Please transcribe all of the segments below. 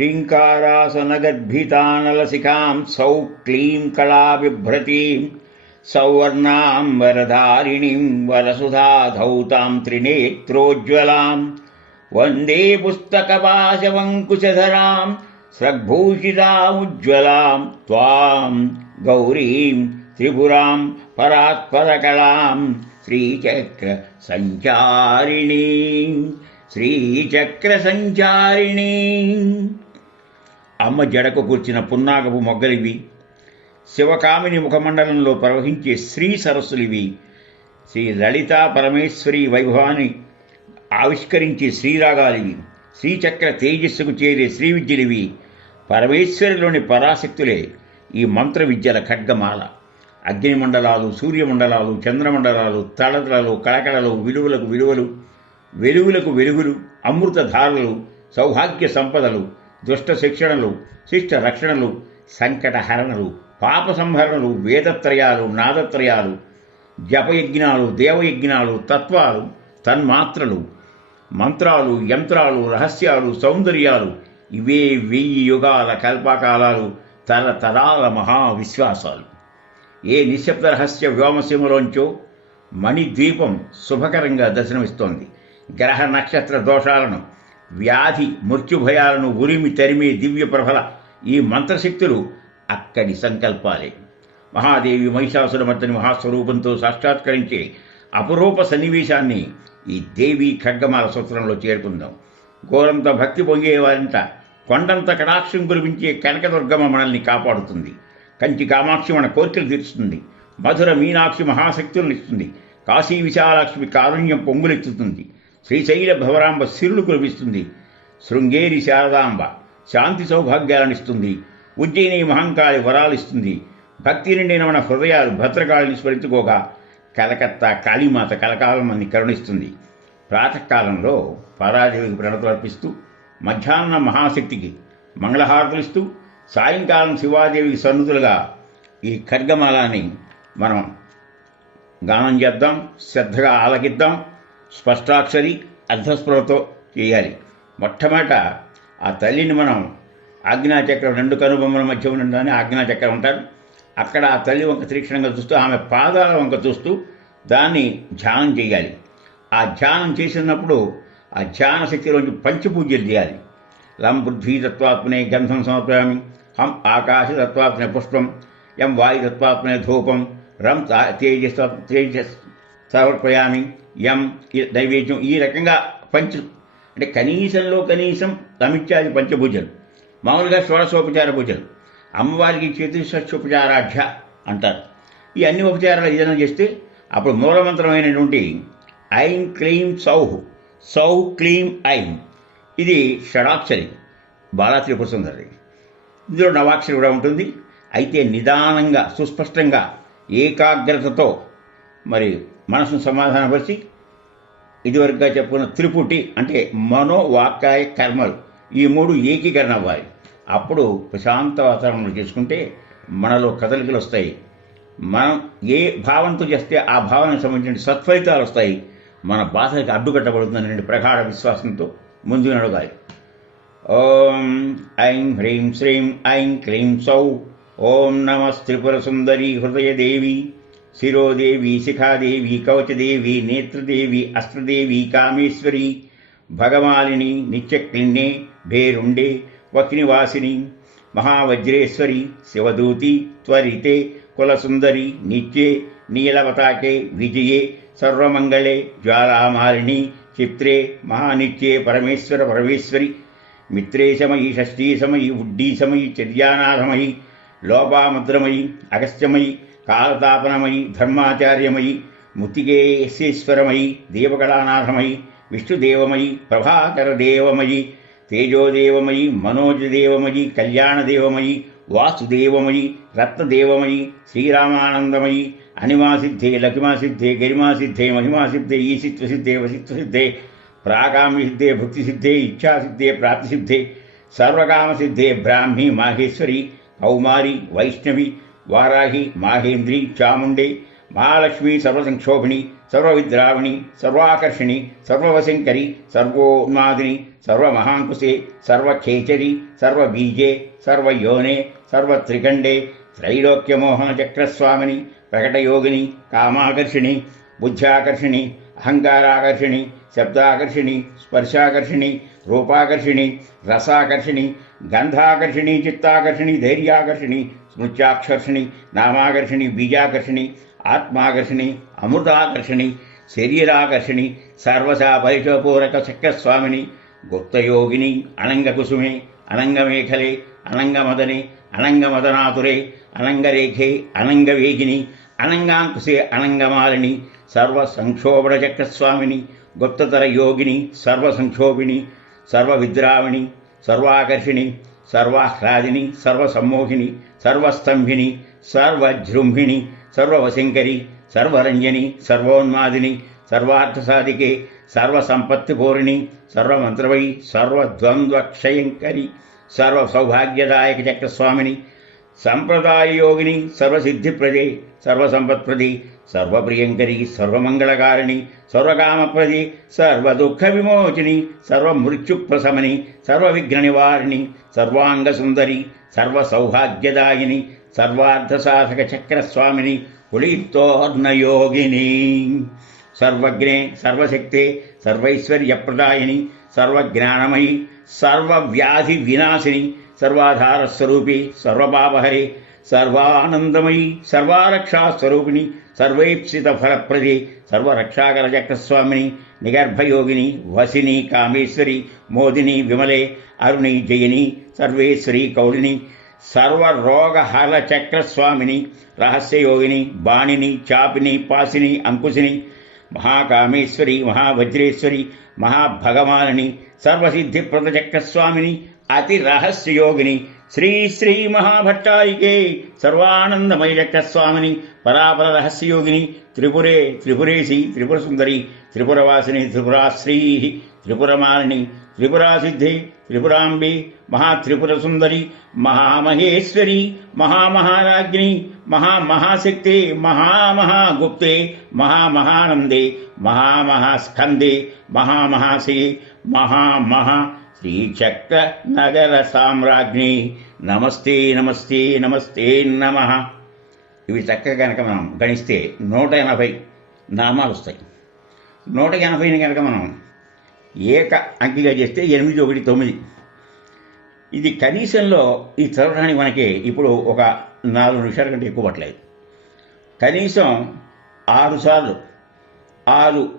श्रिङ्कारासनगर्भितानलसिकाम् सौ क्लीं बिभ्रतीम् सौवर्णां वरधारिणीं वरसुधाधौतां त्रिनेत्रोज्ज्वलाम् वन्दे पुस्तकपाशवङ्कुशधराम् स्रग्भूषितामुज्ज्वलां त्वां गौरीं त्रिपुरां परात्परकलां श्रीचक्रसञ्चारिणीं श्रीचक्रसञ्चारिणी అమ్మ జడకు కూర్చిన పున్నాగపు మొగ్గలివి శివకామిని ముఖమండలంలో ప్రవహించే శ్రీ సరస్సులివి శ్రీ లలితా పరమేశ్వరి వైభవాన్ని ఆవిష్కరించే శ్రీరాగాలివి శ్రీచక్ర తేజస్సుకు చేరే శ్రీ విద్యలివి పరమేశ్వరిలోని పరాశక్తులే ఈ మంత్ర విద్యల ఖడ్గమాల. అగ్నిమండలాలు సూర్యమండలాలు చంద్రమండలాలు తళతలలు కళకళలు విలువలకు విలువలు వెలుగులకు వెలుగులు అమృతధారలు సౌభాగ్య సంపదలు దుష్ట శిక్షణలు శిష్ట రక్షణలు సంకటహరణలు పాప సంహరణలు వేదత్రయాలు నాదత్రయాలు జపయజ్ఞాలు దేవయజ్ఞాలు తత్వాలు తన్మాత్రలు మంత్రాలు యంత్రాలు రహస్యాలు సౌందర్యాలు ఇవే వెయ్యి యుగాల కల్పకాలాలు తరతరాల మహావిశ్వాసాలు. ఏ నిశ్శబ్ద రహస్య వ్యోమసీమలోంచో మణిద్వీపం శుభకరంగా దర్శనమిస్తోంది. గ్రహ నక్షత్ర దోషాలను వ్యాధి మృత్యుభయాలను ఉరిమి తరిమి దివ్య ప్రభల ఈ మంత్రశక్తులు అక్కడి సంకల్పాలే. మహాదేవి మహిషాసురమర్దని మహాస్వరూపంతో సాక్షాత్కరించే అపురూప సన్నివేశాన్ని ఈ దేవి ఖడ్గమాల సూత్రంలో చేరుకుందాం. ఘోరంత భక్తి పొంగేవారంట కొండంత కటాక్షం కురిపించే కనకదుర్గమ్మ మనల్ని కాపాడుతుంది. కంచి కామాక్షి మన కోరికలు తీర్చుతుంది మధుర మీనాక్షి మహాశక్తులను ఇస్తుంది. కాశీ విశాలాక్ష్మి కారుణ్యం పొంగులెత్తుతుంది. శ్రీశైల భవరాంబ సిరులు కురిపిస్తుంది. శృంగేరి శారదాంబ శాంతి సౌభాగ్యాలనిస్తుంది. ఉజ్జయిని మహంకాళి వరాలిస్తుంది. భక్తి నిండిన మన హృదయాలు భద్రకాళిని స్మరించుకోగా కలకత్తా కాళీమాత కలకాలం మనని కరుణిస్తుంది. ప్రాతకాలంలో పరాదేవికి ప్రణతులు అర్పిస్తూ మధ్యాహ్నం మహాశక్తికి మంగళహారతులిస్తూ సాయంకాలం శివాదేవికి సన్నుతులుగా ఈ ఖడ్గమాలాన్ని మనం గానం చేద్దాం శ్రద్ధగా ఆలకిద్దాం స్పష్టాక్షరి అర్ధస్పృహతో చేయాలి. మొట్టమొదట ఆ తల్లిని మనం ఆజ్ఞాచక్రం రెండు కనుబొమ్మల మధ్య ఉండడాన్ని ఆజ్ఞాచక్రం ఉంటారు అక్కడ ఆ తల్లి వంక తీక్షణంగా చూస్తూ ఆమె పాదాల వంక చూస్తూ దాన్ని ధ్యానం చేయాలి. ఆ ధ్యానం చేసినప్పుడు ఆ ధ్యాన శక్తిలోంచి పంచపూజలు చేయాలి. లం పృథ్వీ తత్వాత్మనే గంధం సమర్పయామి హం ఆకాశ తత్వాత్మనే పుష్పం ఎం వాయు తత్వాత్మనే ధూపం రం తా- తేజస్ తేజస్ సమర్పయామి ఎం ఈ నైవేద్యం ఈ రకంగా పంచ అంటే కనీసంలో కనీసం తమిత్యాది పంచభూజలు. మామూలుగా షోడశోపచార పూజలు అమ్మవారికి చతుర్షోపచారాఢ్య అంటారు. ఈ అన్ని ఉపచారాలు ఏదైనా చేస్తే అప్పుడు మూలమంత్రమైనటువంటి ఐం క్లీం సౌహ్ సౌ క్లీం ఐం. ఇది షడాక్షరి బాలా త్రిపుర సుందరి ఇందులో నవాక్షరి కూడా ఉంటుంది. అయితే నిదానంగా సుస్పష్టంగా ఏకాగ్రతతో మరి మనసును సమాధానపరిచి ఇదివరకుగా చెప్పుకున్న త్రిపుటి అంటే మనో వాక్కాయ కర్మలు ఈ మూడు ఏకీకరణ అవ్వాలి. అప్పుడు ప్రశాంత వాతావరణంలో చేసుకుంటే మనలో కదలికలు వస్తాయి. మనం ఏ భావంతో చేస్తే ఆ భావానికి సంబంధించిన సత్ఫలితాలు వస్తాయి. మన బాధకి అడ్డుకట్టబడుతుందనే ప్రగాఢ విశ్వాసంతో ముందుకు నడగాలి ఓం ఐం హ్రీం శ్రీం ఐం క్లీం సౌ. ఓం నమ త్రిపుర సుందరి హృదయదేవి శిరోదేవి శిఖాదేవి కవచదేవి నేత్రదేవి అస్త్రదేవి కామేశ్వరి భగమాలిని నిత్యక్లిన్నే భేరుండే వక్నివాసిని మహావజ్రేశ్వరి శివదూతి త్వరితే కులసుందరి నిత్యే నీలవతాకే విజయే సర్వమంగళే జ్వాలామాలిని చిత్రే మహానిత్యే పరమేశ్వర పరమేశ్వరి మిత్రేశమయి షష్ఠీశమయి ఉడ్డీశమయి చర్యానాథమయి లోపాముద్రమయి कालतापनमयि, धर्माचार्यमयि मुत्तिकेयस्येश्वरमयि देवकलानाथमयि, विष्णुदेवमयि, प्रभाकरदेवमयि, तेजोदेवमयि, मनोजदेवमयि, कल्याणदेवमयि, वासुदेवमयि, रत्नदेवमयि, श्रीरामानन्दमयि, अनिमासिद्धे, लघिमासिद्धे, गरिमासिद्धे, महिमासिद्धे ईसित्वसिद्धे वसित्वसिद्धे प्राकाम्यसिद्धे भुक्तिसिद्धे, इच्छासिद्धे, प्राप्तिसिद्धे, सर्वकामसिद्धे, ब्राह्मी, माहेश्वरी, कौमारी, वैष्णवी వారాహి మాహేంద్రి చాముండి మహాలక్ష్మి సర్వసంక్షోభిణి సర్వవిద్రావిణి సర్వాకర్షిణి సర్వవశంకరి సర్వోన్మాదిని సర్వమహాంకుశే సర్వఖేచరి సర్వబీజే సర్వయోనే సర్వత్రికండే త్రైలోక్యమోహన చక్రస్వామిని ప్రకటయోగిని కామాకర్షిణి బుద్ధ్యాకర్షిణి అహంకారాకర్షిణి శబ్దాకర్షిణి స్పర్శాకర్షిణి రూపాకర్షిణి రసాకర్షిణి గంధాకర్షిణి చిత్తాకర్షిణి ధైర్యాకర్షిణి స్మృత్యాకర్షిణి నామాకర్షిణి బీజాకర్షిణి ఆత్మాకర్షిణి అమృతాకర్షిణి శరీరాకర్షిణి సర్వసా పరిచయపూరక చక్రస్వామిని గుప్తయోగిని అనంగకుసుమే అనంగమేఖలే అనంగమదనే అనంగమదనాతురే అనంగరేఖే అనంగవేగిని అనంగాంకుశే అనంగమాలిని సర్వ సంక్షోభణ చక్రస్వామిని గుప్తతర యోగిని సర్వ సంక్షోభిణి సర్వ విద్రావిణి సర్వాకర్షిణి సర్వాహ్లాదిని సర్వసమ్మోహిని సర్వస్తంభిని సర్వజృంభిణి సర్వవశంకరి సర్వరంజని సర్వోన్మాదిని సర్వార్థసాధికే సర్వసంపత్తిపూరిణి సర్వమంత్రవై సర్వద్వంద్వక్షయంకరి సర్వ సౌభాగ్యదాయక చక్రస్వామిని సంప్రదాయ యోగిని సర్వసిద్ధిప్రదే సర్వసంపత్ప్రది సర్వప్రియంకరి సర్వమంగళకారిణి సర్వకామప్రది సర్వదుఃఖ విమోచిని సర్వమృత్యుప్రశమని సర్వవిఘ్న నివారిణి సర్వాంగసుందరి సర్వసౌభాగ్యదాయిని సర్వార్థసాధక చక్రస్వామిని కుళీప్తోర్ణయోగిని సర్వజ్ఞే సర్వశక్తే సర్వైశ్వర్యప్రదాయిని సర్వజ్ఞానమయి సర్వవ్యాధి వినాశిని సర్వాధార స్వరూపి సర్వపాపహరి సర్వానందమయి సర్వారక్షాస్వరూపిణి సర్వైప్సిత ఫలప్రదే సర్వరక్షాకర చక్రస్వామిని నిగర్భయోగిని వసిని కామేశ్వరి మోదిని విమలే అరుణి జయని సర్వేశ్వరి కౌళిని సర్వరోగహర చక్రస్వామిని రహస్యయోగిని బాణిని చాపిని పాసిని అంకుశిని మహాకామేశ్వరి మహావజ్రేశ్వరి మహాభగవానిని సర్వసిద్ధిప్రదచక్రస్వామిని అతి రహస్యయోగిని శ్రీ శ్రీ మహాభట్టాయికే సర్వానందమయ స్వామిని పరాపర రహస్యయోగిని త్రిపురే త్రిపురేసి త్రిపుర సుందరి త్రిపురవాసిని త్రిపురాశ్రీ త్రిపురమాలిని త్రిపురాసిద్ధి త్రిపురాంబి మహాత్రిపుర సుందరి మహామహేశ్వరి మహామహారాజ్ఞి మహామహాశక్తి మహామహాగుప్తే మహామహానందే మహామహాస్కందే మహామహాశయే మహామహా శ్రీచక్ర నగర సామ్రాజ్ఞి నమస్తే నమస్తే నమస్తే నమ. ఇవి చక్కగా కనుక మనం గణిస్తే నూట ఎనభై నామాలు వస్తాయి. నూట ఎనభైని కనుక మనం ఏక అంకిగా చేస్తే ఎనిమిది ఒకటి తొమ్మిది. ఇది కనీసంలో ఈ చదవడానికి మనకి ఇప్పుడు ఒక నాలుగు నిమిషాల కంటే ఎక్కువ పట్టలేదు. కనీసం ఆరు సార్లు ఆరు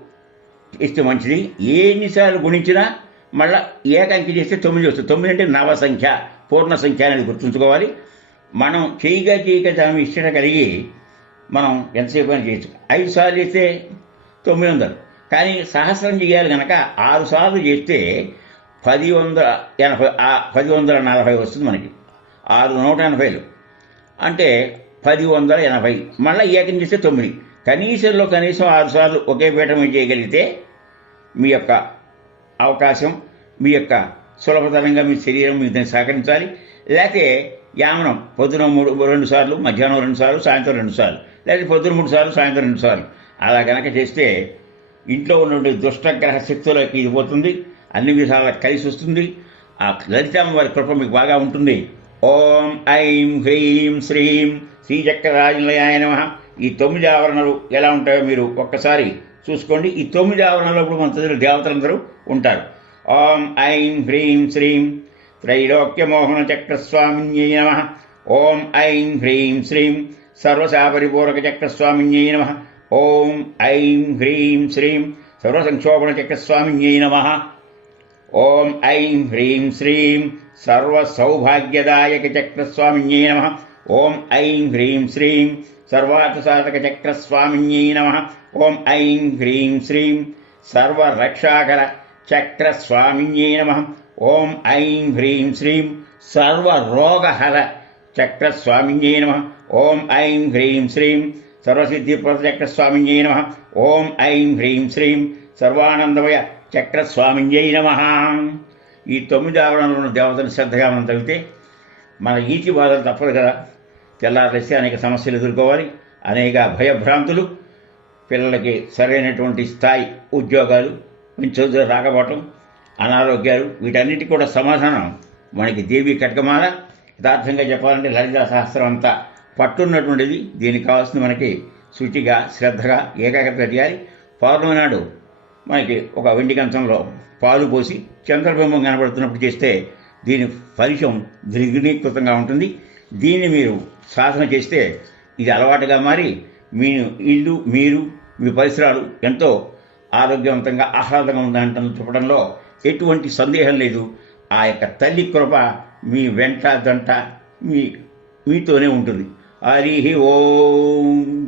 ఇస్తే మంచిది. ఎన్నిసార్లు గుణించినా మళ్ళా ఏకంకి చేస్తే తొమ్మిది వస్తుంది. తొమ్మిది అంటే నవ సంఖ్య పూర్ణ సంఖ్య అనేది గుర్తుంచుకోవాలి. మనం చేయగా చేయగా దాని ఇష్టత కలిగి మనం ఎంతసేపు అని చేయొచ్చు. ఐదు సార్లు చేస్తే తొమ్మిది వందలు. కానీ సహస్రం చేయాలి కనుక ఆరు సార్లు చేస్తే పది వందల ఎనభై పది వందల నలభై వస్తుంది మనకి. ఆరు నూట ఎనభైలు. అంటే పది వందల ఎనభై. మళ్ళీ ఏకం చేస్తే తొమ్మిది. కనీసంలో కనీసం ఆరు సార్లు ఒకే పీఠం చేయగలిగితే మీ యొక్క అవకాశం మీ యొక్క సులభతరంగా మీ శరీరం మీకు సహకరించాలి. లేకపోతే యామనం పొద్దున మూడు రెండు సార్లు మధ్యాహ్నం రెండు సార్లు సాయంత్రం రెండు సార్లు లేదా పొద్దున మూడు సార్లు సాయంత్రం రెండు సార్లు. అలా కనుక చేస్తే ఇంట్లో ఉన్నటువంటి దుష్టగ్రహ శక్తులకి ఇది పోతుంది అన్ని విధాలా కలిసి వస్తుంది. ఆ లలితమ్మ వారి కృప మీకు బాగా ఉంటుంది. ఓం ఐం హ్రీం శ్రీం శ్రీచక్రరాజులయాయ నమ. ఈ తొమ్మిది ఆవరణలు ఎలా ఉంటాయో మీరు ఒక్కసారి చూసుకోండి. ఈ తొమ్మిది ఆవరణలో కూడా మన చదివిన దేవతలందరూ ఉంటారు. ఓం ఐం హ్రీం శ్రీం త్రైలోక్యమోహన చక్రస్వామిన్యై నమ. ఓం ఐం హ్రీం శ్రీం సర్వశాపరిపూరక చక్రస్వామిన్యై నమ. ఓం ఐం హ్రీం శ్రీం సర్వసంక్షోభణ చక్రస్వామిన్యై నమ. ఓం ఐం హ్రీం శ్రీం సర్వసౌభాగ్యదాయక చక్రస్వామిన్యై నమ. ఓం ఐం హ్రీం శ్రీం సర్వార్థసాధక చక్రస్వామిన్యై నమ. ఓం ఐం హ్రీం శ్రీం సర్వరక్షాకర చక్రస్వామిన్యై నమ. ఓం ఐం హ్రీం శ్రీం సర్వరోగహర చక్రస్వామిన్యై నమ. ఓం ఐం హ్రీం శ్రీం సర్వసిద్ధిప్రదచక్రస్వామిన్యై నమ. ఓం ఐం హ్రీం శ్రీం సర్వానందమయ చక్రస్వామిన్యై నమ. ఈ తొమ్మిది ఆవరణలను దేవతను శ్రద్ధగా మనం తగితే మన ఈటి బాధలు తప్పదు కదా. తెల్లారేస్తే అనేక సమస్యలు ఎదుర్కోవాలి. అనేక భయభ్రాంతులు పిల్లలకి సరైనటువంటి స్థాయి ఉద్యోగాలు చదువు రాకపోవటం అనారోగ్యాలు వీటన్నిటి కూడా సమాధానం. మనకి దేవి కటకమాల యథార్థంగా చెప్పాలంటే లలితా సహస్రం అంతా పట్టున్నటువంటిది. దీనికి కావాల్సింది మనకి శుచిగా శ్రద్ధగా ఏకాగ్రత చేయాలి. పౌర్ణమి నాడు మనకి ఒక వెండి కంచంలో పాలు పోసి చంద్రబింబం కనబడుతున్నప్పుడు చేస్తే దీని ఫలితం ద్విగుణీకృతంగా ఉంటుంది. దీన్ని మీరు సాధన చేస్తే ఇది అలవాటుగా మారి మీ ఇల్లు మీరు మీ పరిసరాలు ఎంతో ఆరోగ్యవంతంగా ఆహ్లాదంగా ఉందంటే చెప్పడంలో ఎటువంటి సందేహం లేదు. ఆ యొక్క తల్లి కృప మీ వెంట దంట మీ మీతోనే ఉంటుంది. హరి ఓం.